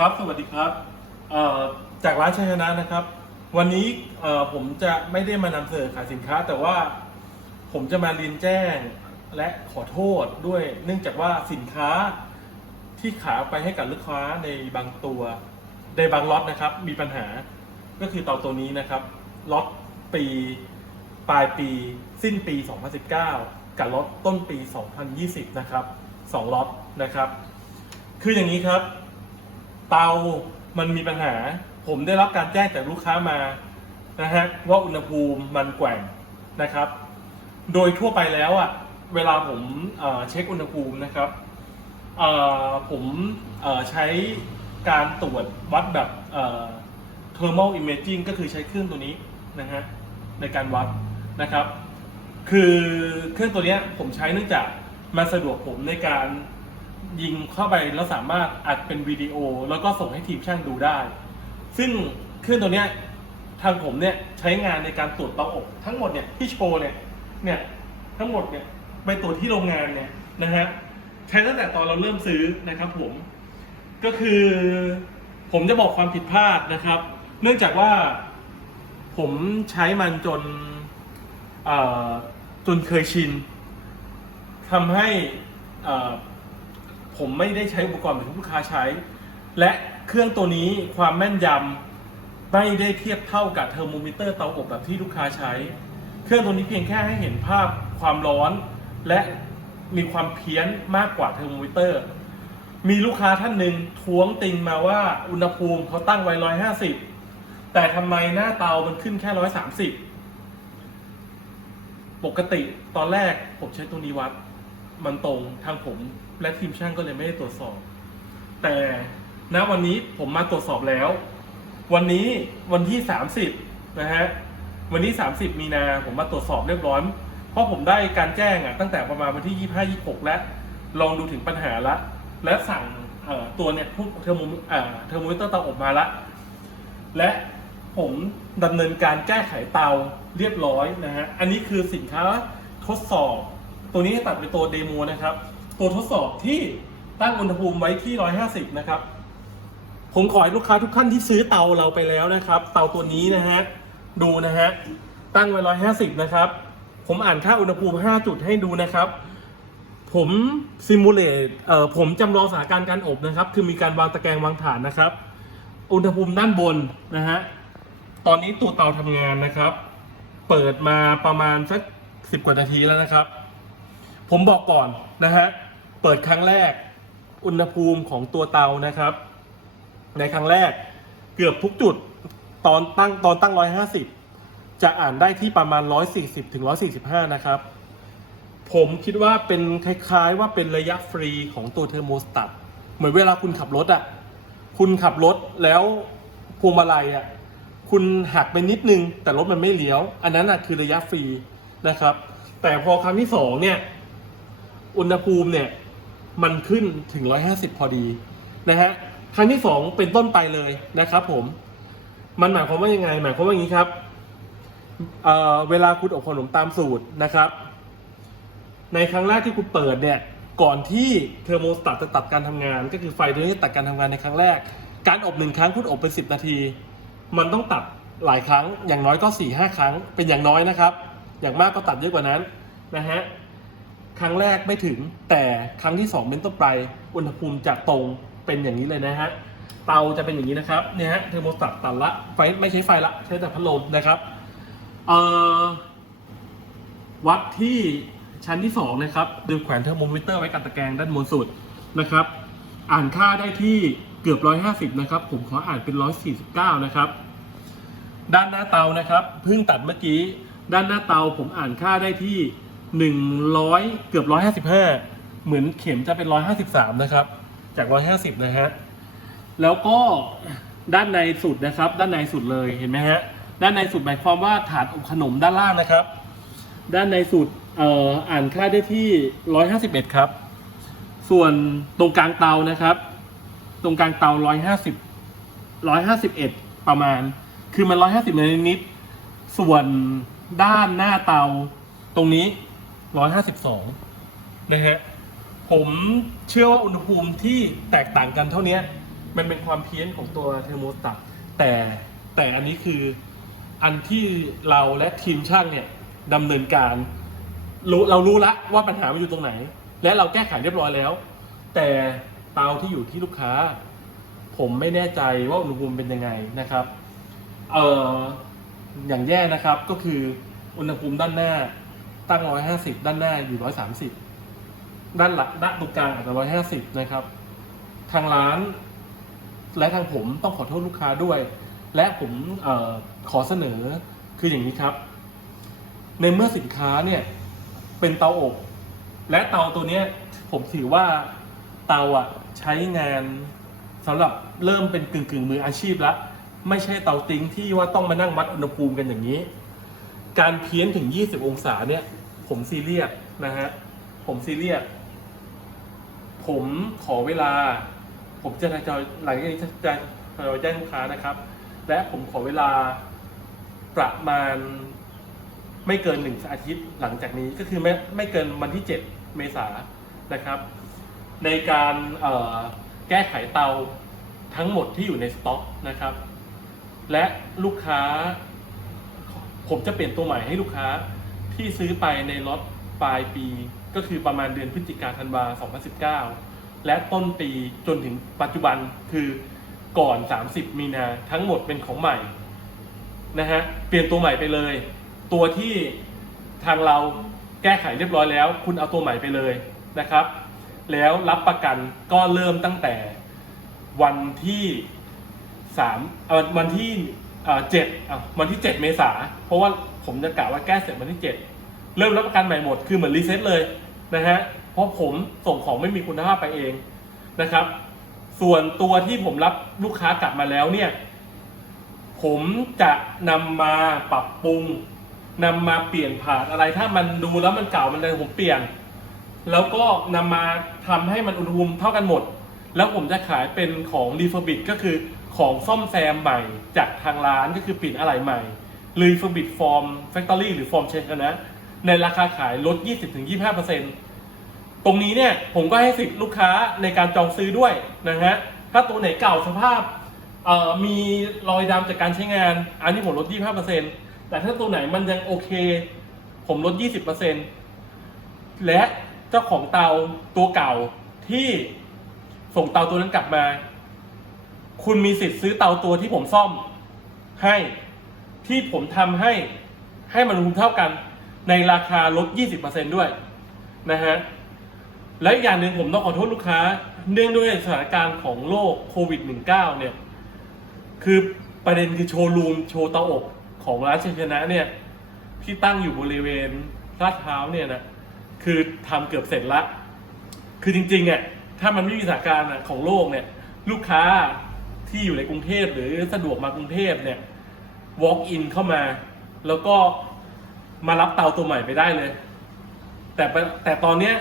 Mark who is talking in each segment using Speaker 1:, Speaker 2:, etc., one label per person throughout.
Speaker 1: ครับ สวัสดีครับจากร้านชัยชนะนะครับ วันนี้ผมจะไม่ได้มานำเสนอขายสินค้า แต่ว่าผมจะมาเรียนแจ้งและขอโทษด้วย เนื่องจากว่าสินค้าที่ขายไปให้กับลูกค้าในบางตัวในบางล็อตนะครับ มีปัญหาก็คือเตาตัวนี้นะครับล็อตปีปลายปีสิ้นปี 2019 กับล็อตต้นปี 2020 นะครับสองล็อตนะครับ คืออย่างนี้ครับ เตามันมีปัญหา ผมได้รับการแจ้งจากลูกค้ามานะฮะว่าอุณหภูมิมันแกว่งนะครับ โดยทั่วไปแล้วอะเวลาผมเเช็คอุณหภูมินะครับผมใช้การตรวจวัดแบบ thermal imaging ก็คือใช้เครื่องตัวนี้นะฮะในการวัดนะครับ คือเครื่องตัวเนี้ยผมใช้เนื่องจากมันสะดวกผมในการ ยิงเข้าไปแล้วสามารถอัดเป็นวิดีโอ แล้วก็ส่งให้ทีมช่างดูได้ ซึ่งเครื่องตัวเนี้ยทางผมเนี่ยใช้งานในการตรวจเตาอบทั้งหมดเนี่ยที่โชว์เนี่ยเนี่ยทั้งหมดเนี่ยไปตรวจที่โรงงานเนี่ยนะฮะใช้ตั้งแต่ตอนเราเริ่มซื้อนะครับผม ก็คือผมจะบอกความผิดพลาดนะครับ เนื่องจากว่าผมใช้มันจนเอ่อจนเคยชินทำให้อ่อ ผมไม่ได้ใช้อุปกรณ์แบบที่ลูกค้าใช้ และเครื่องตัวนี้ความแม่นยำไม่ได้เทียบเท่ากับเทอร์โมมิเตอร์เตาอบแบบที่ลูกค้าใช้ เครื่องตัวนี้เพียงแค่ให้เห็นภาพความร้อน และมีความเพี้ยนมากกว่าเทอร์โมมิเตอร์ มีลูกค้าท่านหนึ่งท้วงติงมาว่าอุณหภูมิเขาตั้งไว้ร้อยห้าสิบแต่ทำไมหน้าเตามันขึ้นแค่ร้อยสามสิบปกติตอนแรกผมใช้ตัวนี้วัด มันตรงทางผม และทีมช่างก็เลยไม่ได้ตรวจสอบ แต่ณวันนี้ผมมาตรวจสอบแล้ว วันนี้วันที่ 30นะฮะวันนี้ 30 มีนาผมมาตรวจสอบเรียบร้อยเพราะผมได้การแจ้งอะตั้งแต่ประมาณวันที่ 25 26 แล้ว ลองดูถึงปัญหาละ และสั่งตัวเนี่ยพวกเทอร์โมเอ่อเทอร์โมมิเตอร์เตาอบมาละ และผมดำเนินการแก้ไขเตาเรียบร้อยนะฮะ อันนี้คือสินค้าทดสอบ ตัวนี้ตัดเป็นตัวเดโมนะครับ ตัวทดสอบที่ตั้งอุณหภูมิไว้ที่ 150 นะครับ ผมขอให้ลูกค้าทุกท่านที่ซื้อเตาเราไปแล้วนะครับ เตาตัวนี้นะฮะ ดูนะฮะ ตั้งไว้ 150 นะครับ ผมอ่านค่าอุณหภูมิ 5 จุดให้ดูนะครับ ผมซิมูเลตเอ่อ ผมจำลองสถานการณ์การอบนะครับ คือมีการวางตะแกรงวางฐานนะครับ อุณหภูมิด้านบนนะฮะ ตอนนี้ตัวเตาทำงานนะครับ เปิดมาประมาณสักสิบกว่านาทีแล้วนะครับ ผมบอกก่อนนะฮะ เปิดครั้งแรก อุณหภูมิของตัวเตานะครับ ในครั้งแรกเกือบทุกจุดตอนตั้งตอนตั้ง 150 จะอ่านได้ที่ประมาณ 140ถึง145 นะครับ ผมคิดว่าเป็นคล้ายๆ ว่าเป็นระยะฟรีของตัวเทอร์โมสตัตเหมือนเวลาคุณขับรถอะ่ะ คุณขับรถแล้วพวงมาลัยอะ่ะ คุณหักไปนิดนึง แต่รถมันไม่เลี้ยว อันนั้นอะคือระยะฟรีนะครับ แต่พอครั้งที่สองเนี่ย อุณหภูมิเนี่ย มันขึ้นถึง 150 พอดีนะฮะครั้งที่สองเป็นต้นไปเลยนะครับผมมันหมายความว่ายังไง หมายความว่าอย่างนี้ครับเเวลาคุณอบขนมตามสูตรนะครับ ในครั้งแรกที่คุณเปิดเนี่ยก่อนที่เทอร์โมสตัตจะตัดการทำงาน ก็คือไฟตัวนี้จะตัดการทำงานในครั้งแรก การอบหนึ่งครั้งคุณอบเป็น 10 นาที มันต้องตัดหลายครั้งอย่างน้อยก็4ี่ห้าครั้งเป็นอย่างน้อยนะครับ อย่างมากก็ตัดเยอะกว่านั้นนะฮะ ครั้งแรกไม่ถึงแต่ครั้งที่ 2 เป็นต้นไป อุณหภูมิจะตรงเป็นอย่างนี้เลยนะฮะ เตาจะเป็นอย่างนี้นะครับ เนี่ยฮะเทอร์โมสตัตตัดละไฟไม่ใช้ไฟละ ใช้แต่พัดลมนะครับเอ่อวัดที่ชั้นที่ 2 นะครับดยแขวนเทอร์โมมิเตอร์ไว้กับตะแกรงด้านบนสุดนะครับ อ่านค่าได้ที่เกือบ 150 นะครับ ผมขออ่านเป็น 149 นะครับ ด้านหน้าเตานะครับเพิ่งตัดเมื่อกี้ ด้านหน้าเตาผมอ่านค่าได้ที่ 100เกือบ155เหมือนเข็มจะเป็น153นะครับ จาก150นะฮะแล้วก็ด้านในสุดนะครับ ด้านในสุดเลยเห็นไหมฮะด้านในสุดหมายความว่าถาดอบขนมด้านล่างนะครับ ด้านในสุดอ่ออ่านค่าได้ที่ 151 ครับ ส่วนตรงกลางเตานะครับ ตรงกลางเตา 150 151 ประมาณ คือมัน 150นิดนิดๆส่วนด้านหน้าเตาตรงนี้ 152 นะฮะ ผมเชื่อว่าอุณหภูมิที่แตกต่างกันเท่านี้มันเป็นความเพี้ยนของตัวเทอร์โมสตัตแต่แต่อันนี้คืออันที่เราและทีมช่างเนี่ยดำเนินการรู้เรารู้ละว่าปัญหามันอยู่ตรงไหน และเราแก้ไขเรียบร้อยแล้ว แต่เตาที่อยู่ที่ลูกค้า ผมไม่แน่ใจว่าอุณหภูมิเป็นยังไงนะครับเอออย่างแย่นะครับก็คืออุณหภูมิด้านหน้า ตั้ง 150 ด้านหน้าอยู่ 130 ด้านหลังด้านตรงกลางอาจจะ 150 นะครับ ทางร้าน และทางผมต้องขอโทษลูกค้าด้วย และผมออขอเสนอคืออย่างนี้ครับ ในเมื่อสินค้าเนี่ยเป็นเตาอบ และเตาตัวนี้ผมถือว่าเตาอะใช้งานสำหรับเริ่มเป็นกึ่งกึ่งมืออาชีพแล้วไม่ใช่เตาติ้งที่ว่าต้องมานั่งวัดอุณหภูมิกันอย่างนี้ การเพี้ยนถึง 20 องศาเนี่ย ผมซีเรียสนะฮะ ผมซีเรียส ผมขอเวลา ผมจะทยอยหลังจากนี้จะทยอยแจ้งลูกค้านะครับ และผมขอเวลาประมาณไม่เกินหนึ่งอาทิตย์หลังจากนี้ก็คือไม่ไม่เกินวันที่ 7 เมษายนนะครับ ในการแก้ไขเตาทั้งหมดที่อยู่ในสต็อกนะครับ และลูกค้า ผมจะเปลี่ยนตัวใหม่ให้ลูกค้าที่ซื้อไปในล็อตปลายปี ก็คือประมาณเดือนพฤศจิกาธันวา2019 และต้นปีจนถึงปัจจุบันคือก่อน 30 มีนาทั้งหมดเป็นของใหม่นะฮะเปลี่ยนตัวใหม่ไปเลย ตัวที่ทางเราแก้ไขเรียบร้อยแล้ว คุณเอาตัวใหม่ไปเลยนะครับ แล้วรับประกันก็เริ่มตั้งแต่วันที่สามวันที่ เอ่อเจ็ดอะวันที่เจ็ดเมษาเพราะว่าผมจะกะว่าแก้เสร็จวันที่เจ็ดเริ่มรับประกันใหม่หมดคือเหมือนรีเซ็ตเลยนะฮะเพราะผมส่งของไม่มีคุณภาพไปเองนะครับ ส่วนตัวที่ผมรับลูกค้ากลับมาแล้วเนี่ย ผมจะนำมาปรับปรุงนำมาเปลี่ยนผ่านอะไรถ้ามันดูแล้วมันเก่ามันอะไรผมเปลี่ยน แล้วก็นำมาทำให้มันอุณหภูมิเท่ากันหมด แล้วผมจะขายเป็นของ r e f u r b i t ก็คือ ของซ่อมแซมใหม่จากทางร้านก็คือเปลี่ยนอะไรใหม่ r e f u r b i t Form Factory หรือ Form Change นนะ ในราคาขายลด 20-25%ตรงนี้เนี่ยผมก็ให้สิทธิ์ลูกค้าในการจองซื้อด้วยนะฮะ ถ้าตัวไหนเก่าสภาพมีรอยดำจากการใช้งาน อันนี้ผมลด 25%แต่ถ้าตัวไหนมันยังโอเค ผมลด 20%และเจ้าของเตาตัวเก่าที่ส่งเตาตัวนั้นกลับมา คุณมีสิทธิ์ซื้อเตาตัวที่ผมซ่อมให้ที่ผมทำให้ให้มันรวมเท่ากัน ในราคาลด 20%ด้วยนะฮะและอีกอย่างหนึ่งผมต้องขอโทษลูกค้า เนื่องด้วยสถานการณ์ของโรคโควิด -19 เนี่ย คือประเด็นคือโชว์รูมโชว์เตาอบของร้านชัยชนะเนี่ย ที่ตั้งอยู่บริเวณลาดพร้าเนี่ยนะคือทำเกือบเสร็จละ คือจริงๆอะถ้ามันไม่มีสถานการณ์อะของโลกเนี่ย ลูกค้า ที่อยู่ในกรุงเทพหรือสะดวกมากรุงเทพเนี่ย walk in เข้ามา แล้วก็มารับเตาตัวใหม่ไปได้เลย แต่แต่ตอนเนี้ย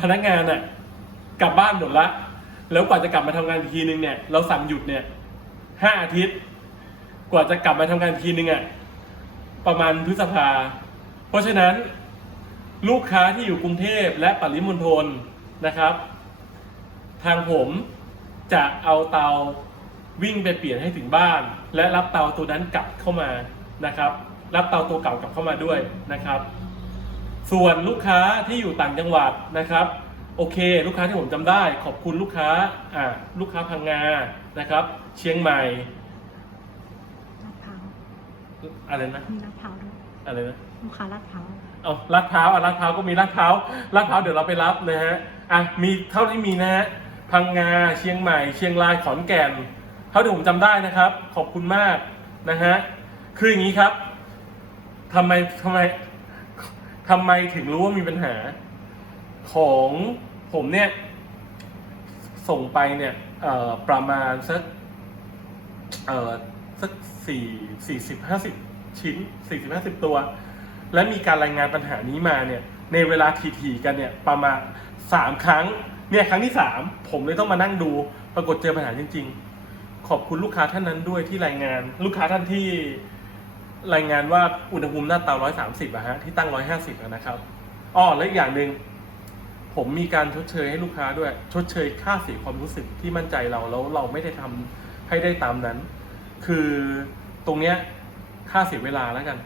Speaker 1: พนักงานอะกลับบ้านหมดละแล้วกว่าจะกลับมาทำงานทีนึงเนี่ย เราสั่งหยุดเนี่ยห้าอาทิตย์ กว่าจะกลับมาทำงานทีนึงอะประมาณพฤษภา เพราะฉะนั้นลูกค้าที่อยู่กรุงเทพและปริมณฑลนะครับ ทางผมจะเอาเตา วิ่งไปเปลี่ยนให้ถึงบ้าน และรับเตาตัวนั้นกลับเข้ามานะครับ รับเตาตัวเก่ากลับเข้ามาด้วยนะครับ ส่วนลูกค้าที่อยู่ต่างจังหวัดนะครับโอเค ลูกค้าที่ผมจำได้ ขอบคุณลูกค้าอ่าลูกค้าพังงานะครับ เชียงใหม่
Speaker 2: ลาดพร้าว
Speaker 1: อะไรนะ
Speaker 2: มีลาดพร้าวด้วย
Speaker 1: อะไรนะ
Speaker 2: ลูกค้าลาดพร้าว
Speaker 1: เอาลาดพร้าวอะลาดพร้าวก็มีลาดพร้าวลาดพร้าวเดี๋ยวเราไปรับนะฮะอะมีเท่าที่มีนะฮะพังงาเชียงใหม่ เชียงรายขอนแก่น เท่าที่ผมจำได้นะครับ ขอบคุณมากนะฮะคืออย่างนี้ครับทำไมทำไมทำไมถึงรู้ว่ามีปัญหา ของผมเนี่ย ส่งไปเนี่ยประมาณสักสักสี่สี่สิบห้าสิบชิ้นสี่สิบห้าสิบตัว และมีการรายงานปัญหานี้มาเนี่ย ในเวลาทีๆกันเนี่ยประมาณสามครั้งเนี่ยครั้งที่สามผมเลยต้องมานั่งดู ปรากฏเจอปัญหาจริง ๆ ขอบคุณลูกค้าท่านนั้นด้วยที่รายงาน ลูกค้าท่านที่รายงานว่าอุณหภูมิหน้าเตาร้อยสามสิบอะฮะที่ตั้งร้อยห้าสิบนะครับอ้อและอีกอย่างหนึ่งผมมีการชดเชยให้ลูกค้าด้วย ชดเชยค่าเสียความรู้สึกที่มั่นใจเราแล้วเราไม่ได้ทำให้ได้ตามนั้น คือตรงเนี้ยค่าเสียเวลาแล้วกัน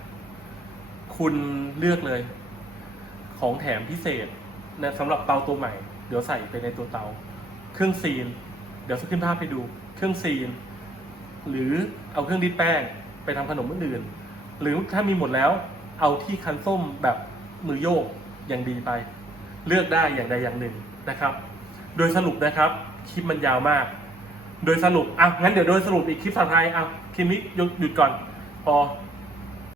Speaker 1: คุณเลือกเลย ของแถมพิเศษนะสำหรับเตาตัวใหม่ เดี๋ยวใส่ไปในตัวเตา เครื่องซีน เดี๋ยวจะขึ้นภาพให้ดู เครื่องซีน หรือเอาเครื่องดิดแป้งไปทำขนมอื่น หรือถ้ามีหมดแล้วเอาที่คันส้มแบบมือโยกอย่างดีไป เลือกได้อย่างใดอย่างหนึ่งนะครับ โดยสรุปนะครับคลิปมันยาวมาก โดยสรุปอะงั้นเดี๋ยวโดยสรุปอีกคลิปสุดท้ายอะคลิปนี้หยุดก่อนพอ